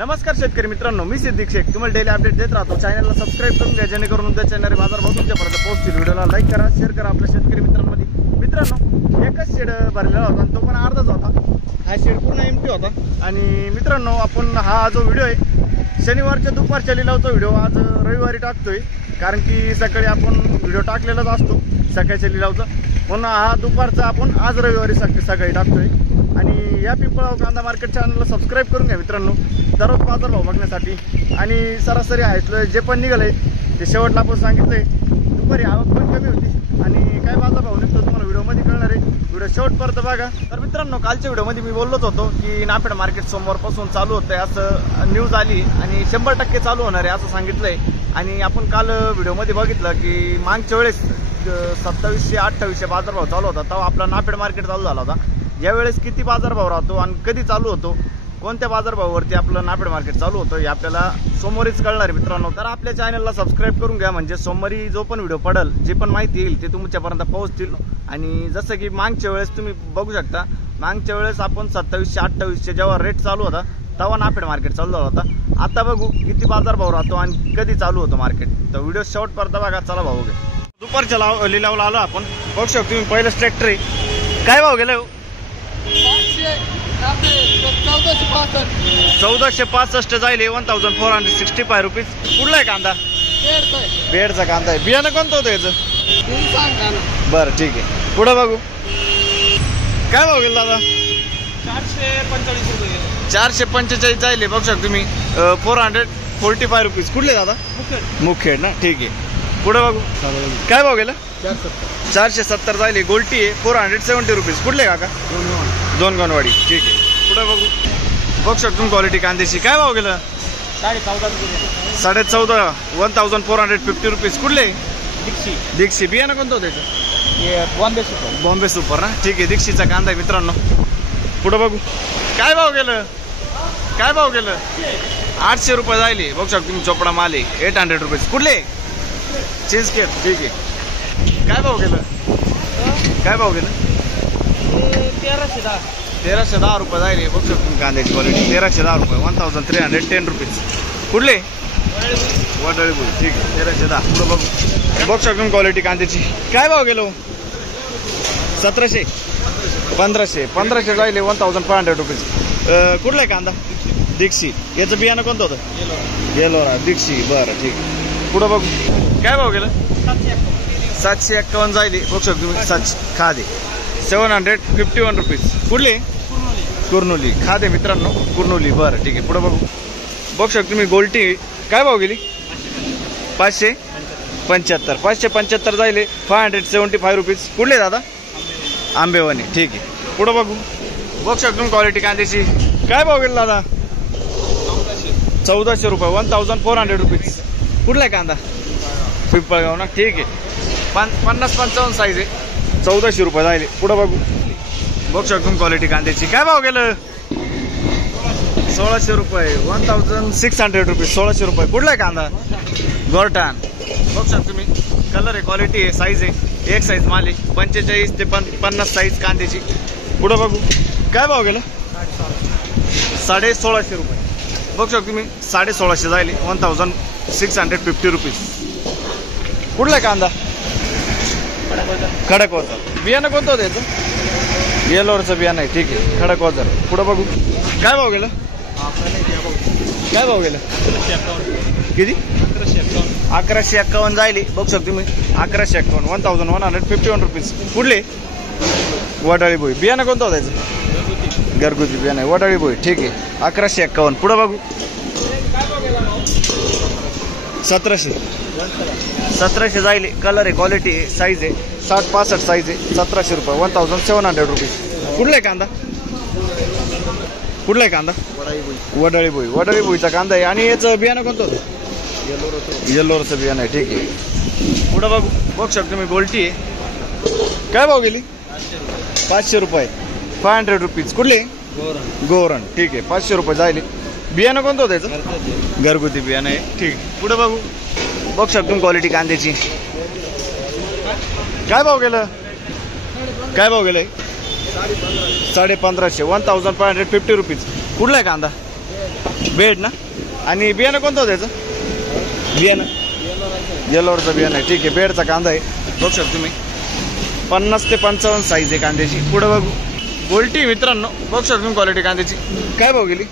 नमस्कार शेतकरी मित्रांनो, मी सिद्दीक शेख तुम्हाला डेली अपडेट देत राहतो। चॅनलला सबस्क्राइब करून घ्या जेणेकरून उद्या चॅनल बाजारभाव तुमच्यापर्यंत पोहोचतील। व्हिडिओला लाईक करा, शेअर करा आपल्या शेतकरी मित्रांमध्ये। मित्रांनो, एकच शेड भरलेला होता आणि तो पण अर्धाच होता। हा शेड पूर्ण एम्प्टी होता। आणि मित्रांनो, आपण हा जो व्हिडिओ आहे शनिवारच्या दुपारच्या लिलावचा व्हिडिओ आज रविवारी टाकतोय, कारण की सकाळी आपण व्हिडिओ टाकलेलाच असतो सकाळच्या लिलावचा, म्हणून हा दुपारचा आपण आज रविवारी सकाळी टाकतोय। आणि या पिंपळगाव कांदा मार्केट चॅनलला सबस्क्राइब करून घ्या मित्रांनो, दररोज बाजारभाव बघण्यासाठी। आणि सरासरी आहे जे पण निघालंय ते शेवटला आपण सांगितलंय। दुपारी आवक पण कमी होती आणि काय बाजारभाव निघतो तुम्हाला व्हिडिओमध्ये कळणार आहे। व्हिडिओ शेवटपर्यंत बघा। तर मित्रांनो, कालच्या व्हिडिओमध्ये मी बोललोच होतो की नाफेड मार्केट सोमवारपासून चालू होतंय असं न्यूज आली आणि 100% चालू होणार आहे असं सांगितलंय। आणि आपण काल व्हिडिओमध्ये बघितलं की मागच्या वेळेस 2700-2800 बाजारभाव चालू होता, तेव्हा आपला नाफेड मार्केट चालू झाला होता। यावेळेस किती बाजारभाव राहतो आणि कधी चालू होतो, कोणत्या बाजारभावावरती आपलं नाफेड मार्केट चालू होतं हे आपल्याला सोमवारीच कळणार आहे मित्रांनो। तर आपल्या चॅनलला सबस्क्राइब करून घ्या, म्हणजे सोमवारी जो पण व्हिडिओ पडेल, जे पण माहिती येईल ते तुमच्यापर्यंत पोहोचतील। आणि जसं की मागच्या वेळेस तुम्ही बघू शकता, मागच्या वेळेस आपण 2700-2800 जेव्हा रेट चालू होता तेव्हा नाफेड मार्केट चालू झाला होता। आता बघू किती बाजारभाव राहतो आणि कधी चालू होतो मार्केट। तर व्हिडिओ शेवटपर्यंत बघा। चला भाऊ घे, दुपारच्या लिलावला आलो आपण। बघू शकतो तुम्ही पहिलंच ट्रॅक्टर आहे। काय भाव गेला? 1465 जाईल, 1465 रुपीज। कुठला आहे कांदा? बेडचा कांदा आहे। बियाणं कोणतं होतं याचं? बरं ठीक आहे, पुढे बघू। काय भाव गेला दादा? 445 रुपये। 445 जाईल, बघू शकतो तुम्ही 445 रुपीज। कुठले दादा? मुखेड ना, ठीक आहे। पुढे बघू। काय भाव गेला? 470 जाईल, गोल्टी आहे 470 रुपीज। कुठले काका? दोनगणवाडी, ठीक आहे। पुढे बघू। बघू शकतो क्वालिटी कांद्याची। काय भाव गेला? 14.5 1450 रुपीज। कुठले? दीक्षी। बियाणं कोणतं होतं त्याचं? बॉम्बे सुपर ना, ठीक आहे। दीक्षीचा कांदा आहे मित्रांनो। पुढे बघू। काय भाव गेलं? 800 रुपये जाईल, बघू शकतो तुम्ही। चोपडा माल आहे 800 रुपीज। कुठले? चीज केक, ठीक आहे। काय भाव गेलं? 1310 रुपये जाईल, बघू शकतो तुम्ही कांद्याची क्वालिटी। 1310 रुपये, 1310 रुपीज। कुठले? वडळी बोल, ठीक आहे। 1310। पुढे बघू। बघू शकतो तुम्ही क्वालिटी कांद्याची। काय भाव गेलो? 1700 1500 जाईल, 1500 रुपीज। कुठला आहे कांदा? दीक्षी। याचं बियाणं कोणतं होतं? येलोरा, दीक्षी, बरं ठीक आहे। पुढे बघू। काय भाव गेलं? 751 जाईल, बघू शकतो तुम्ही। 7 खादे 751 रुपीज। कुठले? कुर्नुली खादे मित्रांनो, कुर्नुली, बरं ठीक आहे। पुढे बघू। बघू शकतो तुम्ही गोल्टी। काय भाव गेली? 575 575 जाईल, 575 रुपीज। कुठले दादा? आंबेवानी, ठीक आहे। पुढे बघू। बघू शकतो तुम्ही क्वालिटी कांद्याची। काय भाव गेला दादा? 1400 रुपये, 1400 रुपीज। कुठला आहे कांदा? पिंपळगाव ना, ठीक आहे। 50-55 साईज आहे, 1400 रुपये जाईल। पुढे बघू। बघू शकतो क्वालिटी कांद्याची। काय भाव गेलं? 1600 रुपये, 1600 रुपीज। 1600 रुपये। कुठला आहे कांदा? गोरठाण। बघू शकतो तुम्ही, कलर आहे, क्वालिटी आहे, साईज आहे, एक साईज माल आहे। 45 ते 50 साईज कांद्याची। पुढे बघू। काय भाव गेलं? 1650 रुपये। बघू शकतो तुम्ही, 1650 जाईल, 1650 रुपीज। कुठला आहे कांदा? खडक वजर। बियाणं कोणतं होतं याचं? येलोरचं बियाणं आहे, ठीक आहे। खडक वजर। पुढे बघू। काय भाव गेलं? किती? 1151 जाईल, बघू शकतो तुम्ही। 1151, 1151 रुपीज। कुठले? वडाळी बोई। बियाणं कोणतं होतं याचं? घरगुती बियाणं आहे, वडाळी बोई, ठीक आहे। 1151। पुढे बघू। 1700 जाईल, कलर आहे, क्वालिटी आहे, साईज आहे, 60-65 साईज आहे, 1700 रुपये, 1700 रुपीज। कुठला आहे कांदा? वडाळी बोईचा कांदा आहे। आणि याचं बियाणं कोणतं होतं? येल्लोरचं बियाणं आहे, ठीक आहे। पुढे बघू। बघू शकतो मी गोल्टी आहे। काय भाव गेली? 500 रुपये, 500 रुपीज। कुठले? गोरण, ठीक आहे। 500 रुपये जाईल। बियाणं कोणतं होतं याचं? घरगुती बियाणं आहे, ठीक आहे। पुढे बघू। बघू शकतो क्वालिटी कांद्याची। काय भाव गेलं? 1550, 1550 रुपीज। कुठला आहे कांदा? बेड ना. आणि बियाणं कोणतं होतं त्याचं? बियाणं येलोवरचं बियाणं आहे. ठीक आहे. बेडचा कांदा आहे. बघू शकतो तुम्ही 50 ते 55 साईज आहे कांद्याची. पुढे बघू गोल्टी मित्रांनो. बघू शकतो तुम्ही क्वालिटी कांद्याची. काय भाव गेली?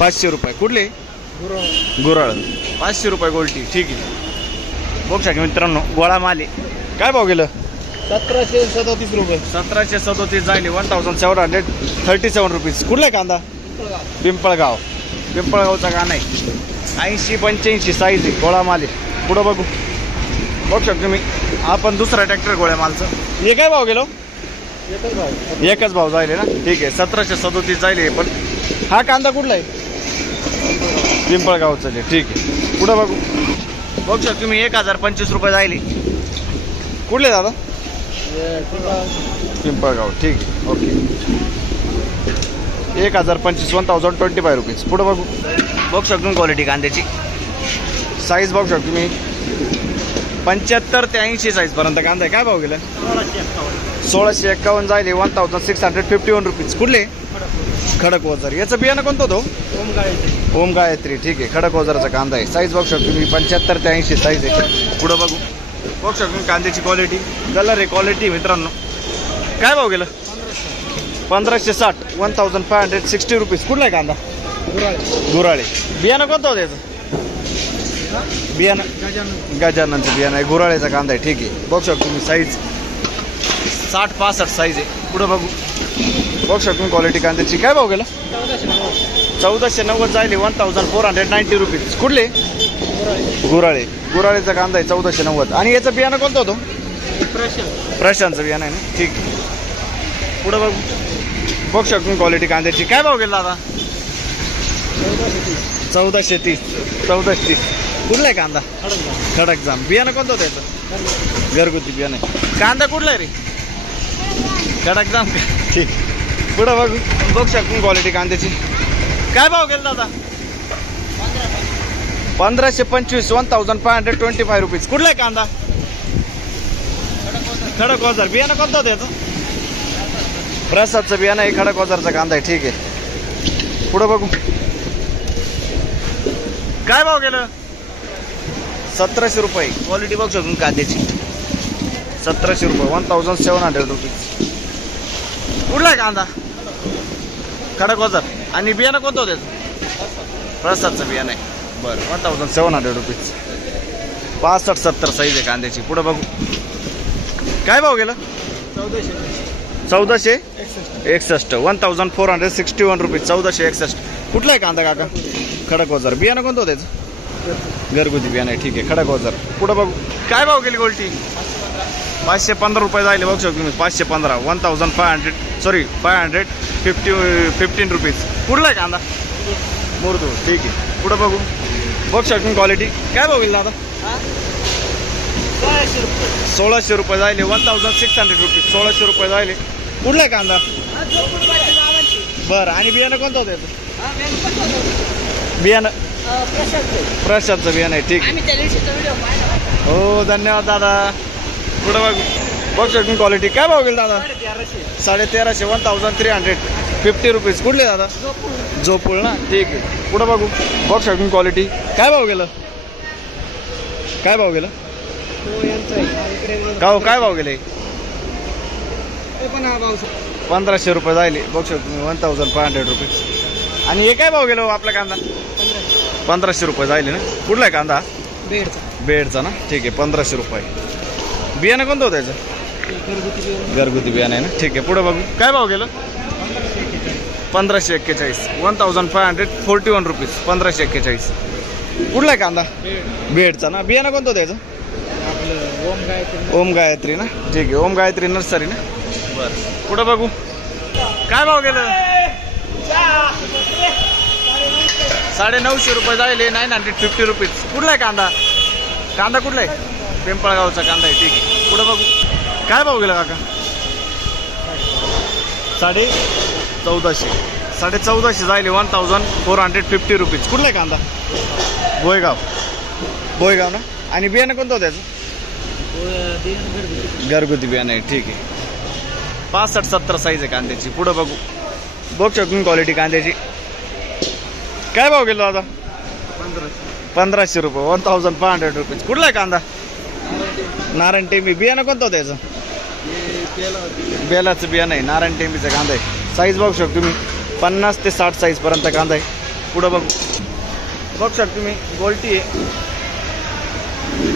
500 रुपये. कुठले? गुराळ. 500 रुपये गोल्टी. ठीक आहे. बघू शकतो मित्रांनो गोळा माले. काय भाव गेलं? 1737 रुपये. 1737 जायले 1737 रुपीज. कुठला कांदा? पिंपळगाव. पिंपळगावचा कांदा आहे. 80-85 साईज आहे. गोळा माले. पुढं बघू शकतो मी. आपण दुसरा ट्रॅक्टर गोळ्या मालचं. हे काय भाव गेलो? एकच भाव जायले ना. ठीक आहे. 1737 जायले. पण हा कांदा कुठला आहे? पिंपळगावचा आहे. ठीक आहे. पुढं बघू शकतो तुम्ही 1025 रुपये जायले. कुठले दादा? पिंपळगाव. ठीक आहे. ओके. 1025 1025 रुपीज. पुढं बघू शकतो क्वालिटी कांद्याची. साईज बघू शकतो तुम्ही 75 ते 80 साईज पर्यंत कांदा आहे. काय भाव गेला? 1651 जायले 1651 रुपीज. कुठले? खडक वजर. याचं बियाणं कोणतं होतं? ओम गायत्री. ठीक आहे. खडक वजरचा कांदा आहे. साईज बघू शकतो तुम्ही 75 ते 80 साईज आहे. पुढं बघू शकतो कांद्याची क्वालिटी. कलर आहे क्वालिटी मित्रांनो. काय भाव गेलं? 1560 1560 रुपीज. कुठला आहे कांदा? गुराळे. बियाणं कोणतं होतं याचं? बियाणं गजाननचं बियाणं आहे. गुराळेचा कांदा आहे. ठीक आहे. बघू शकतो तुम्ही साईज 60-65 साईज आहे. पुढं बघू शकतो क्वालिटी कांद्याची. काय भाव गेला? 1490 जायले 1490 रुपीज. कुठले? गुराळे. गुराळेचा कांदा आहे 1490. आणि याचं बियाणं कोणतं होतं? प्रशांतचं बियाणं आहे ना. ठीक. पुढं बघू शकतो क्वालिटी कांद्याची. काय भाव गेला आता? 1430. कुठला आहे कांदा? खडक जाम. बियाणं कोणतं होतं याचं? घरगुती बियाणं आहे. कांदा कुठला आहे रे? खडक जाम. ठीक. पुढं बघू शकतो क्वालिटी कांद्याची. काय भाव गेला दादा? 1525 1525 रुपीज. कुठला आहे कांदा? खडक वजर. बियाणं कोणतं होतं याचं? प्रसादचं बियाणं आहे. खडक वजरचा कांदा आहे. ठीक आहे. पुढं बघू काय भाव गेलं? 1700 रुपये. क्वालिटी बघू शकतो कांद्याची. 1700 रुपये 1700 रुपीज. कुठला आहे कांदा? खडक वजर. आणि बियाणं कोणतं होतं त्याचं? प्रसादचं बियाणं आहे. बरं 1700 रुपीज. 65-70 साईज आहे कांद्याची. पुढं बघू काय भाव गेलं? 1461 1461 रुपीज. 1461. कुठला आहे कांदा काका? खडक वजर. बियाणं कोणतं होतं त्याचं? घरगुती बियाणं आहे. ठीक आहे. खडक वजर. पुढं बघू काय भाव गेली गोल्टी? 515 रुपये जायले. बघू शकतो तुम्ही 515 515 रुपीज. कुठला आहे कांदा? मुरदू. ठीक आहे. पुढं बघू शकतो क्वालिटी. काय भाव गेला आता? 1600 रुपये जायले 1600 रुपीज. 1600 रुपये जायले. कुठला आहे कांदा? बरं. आणि बियाणं कोणतं होतं याचं? बियाणं प्रसादचं बियाणं आहे. ठीक आहे. हो धन्यवाद दादा. पुढं बघू शकतो क्वालिटी. काय भाव गेला दादा? 1350 1350 रुपीज. कुठले दादा? जोपूळ ना. ठीक आहे. पुढं बघू शकतो क्वालिटी. काय भाव गेलं? काय भाव गेलं? काय भाव गेले? 1500 रुपये जायले. बघू शकतो 1500 रुपीज. आणि हे काय भाव गेलो आपला कांदा? 1500 रुपये जायले ना. कुठला आहे कांदा? बेडचा ना. ठीक आहे. 1500 रुपये. बियाणं कोणतं होतं याचं? घरगुती बियाणं आहे ना. ठीक आहे. पुढे बघू काय भाव गेलं? 1541 1541 रुपीज. 1541. कुठला आहे कांदा? बेडचा ना. बियाणं कोणतं होतं याचं? ओम गायत्री ना. ठीक आहे. ओम गायत्री नर्सरी ना. बरं. पुढं बघू काय भाव गेलं? 950 रुपये जायले 950 रुपीज. कुठला आहे कांदा? कांदा कुठला आहे? पिंपळगावचा कांदा आहे. ठीक आहे. पुढं बघू काय भाव गेला काका? 1450 1450 जायले 1450 रुपीज. कुठला आहे कांदा? बोयगाव ना. आणि बियाणं कोणतं होतं त्याचं? घरगुती बियाणं आहे. ठीक आहे. 65-70 साईज आहे कांद्याची. पुढं बघू शकतो क्वालिटी कांद्याची. काय भाव गेलो दादा? 1500. 1500 रुपये, 1500 रुपीज. कुठला आहे कांदा? नारायण टेंबी. बियाणं कोणतं होतं याचं? बेलाचं बियाणं आहे. नारायण टेंबीचा कांदा आहे. साईज बघू शकतो तुम्ही 50 ते 60 साईज पर्यंत कांदा आहे. पुढं बघू शकतो तुम्ही गोल्टी आहे.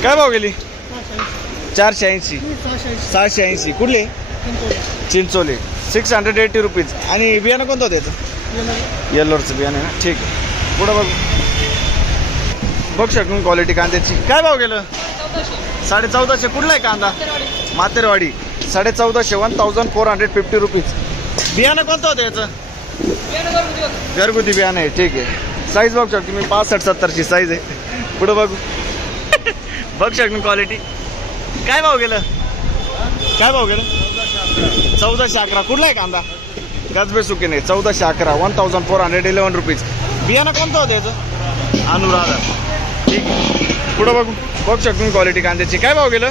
काय भाव गेली? 480. 680. कुठली? चिंचोली. 680 रुपीज. आणि बियाणं कोणतं होतं याचं? येल्लोरचं बियाणं आहे ना, ठीक आहे. पुढं बघू शकतो क्वालिटी कांद्याची. काय भाव गेलं? 1450. कुठला आहे कांदा? मातेरवाडी. 1450. 1450 रुपीज. बियाणं कोणतं होतं याचं? घरगुती बियाणं आहे, ठीक आहे. साईज बघू शकतो मी 65-70ची साईज आहे. पुढं बघू शकतो क्वालिटी. काय भाव गेलं? 1411. कुठला आहे कांदा? गजबे सुके नाही. 1411. 1411 रुपीज. बियाणं कोणतं होतं याचं? अनुराधा, ठीक आहे. पुढं बघू शकतो क्वालिटी कांद्याची. काय भाव गेलं?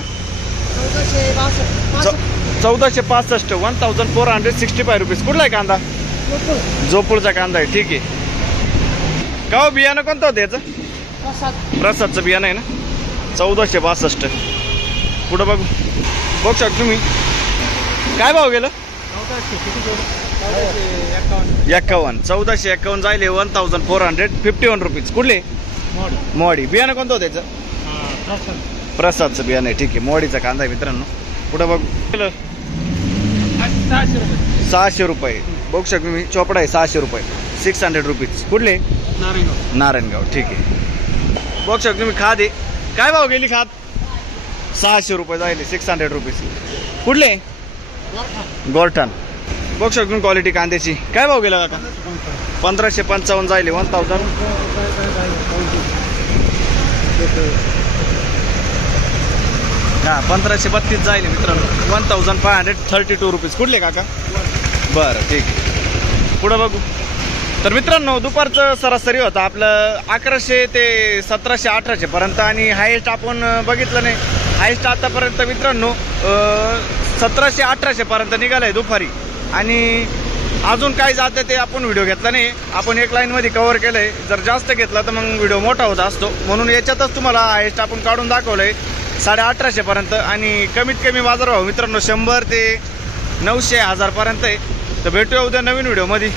1465. 1465 रुपीज. कुठला आहे कांदा? जोपूरचा कांदा आहे, ठीक आहे. का हो, बियाणं कोणतं होतं याचं? प्रसादचं बियाणं आहे ना. 1462. पुढं बघू शकतो तुम्ही. काय भाव गेलं? 51. 1451 जायले 1451 रुपीज. कुठले? मोडी. बियाणं कोणतं होतं त्याचं? प्रसादचं बियाणं आहे, ठीक आहे. मोडीचा कांदा आहे मित्रांनो. पुढं बघू 600 रुपये. बघू शकतो मी. चोपडा आहे 600 रुपये. 600 रुपीज. कुठले? नारायणगाव, ठीक आहे. बघू शकतो मी. खाद आहे. काय भाव गेली खाद? 600 रुपये जायले. 600 रुपीज. कुठले? गोरठाण. बघू शकतो क्वालिटी कांद्याची. काय भाव गेला काका? 1555 जायले. 1000. हा, 1532 जायले मित्रांनो. 1532 रुपीज. कुठले काका? बरं, ठीक आहे. पुढं बघू. तर मित्रांनो, दुपारचं सरासरी होतं आपलं 1100 ते 1700-1800 पर्यंत. आणि हायेस्ट आपण बघितलं नाही. हायेस्ट आतापर्यंत मित्रांनो 1700-1800 पर्यंत निघालंय दुपारी. आणि अजून काय जातं ते आपण व्हिडिओ घेतला नाही. आपण एक लाईनमध्ये कव्हर केलंय. जर जास्त घेतला तर मग व्हिडिओ मोठा होत असतो, म्हणून याच्यातच तुम्हाला हायेस्ट आपण काढून दाखवलंय 1850 पर्यंत. आणि कमीत कमी बाजारभाव मित्रांनो 100 ते 900-1000 पर्यंत आहे. तर भेटूया उद्या नवीन व्हिडिओमध्ये.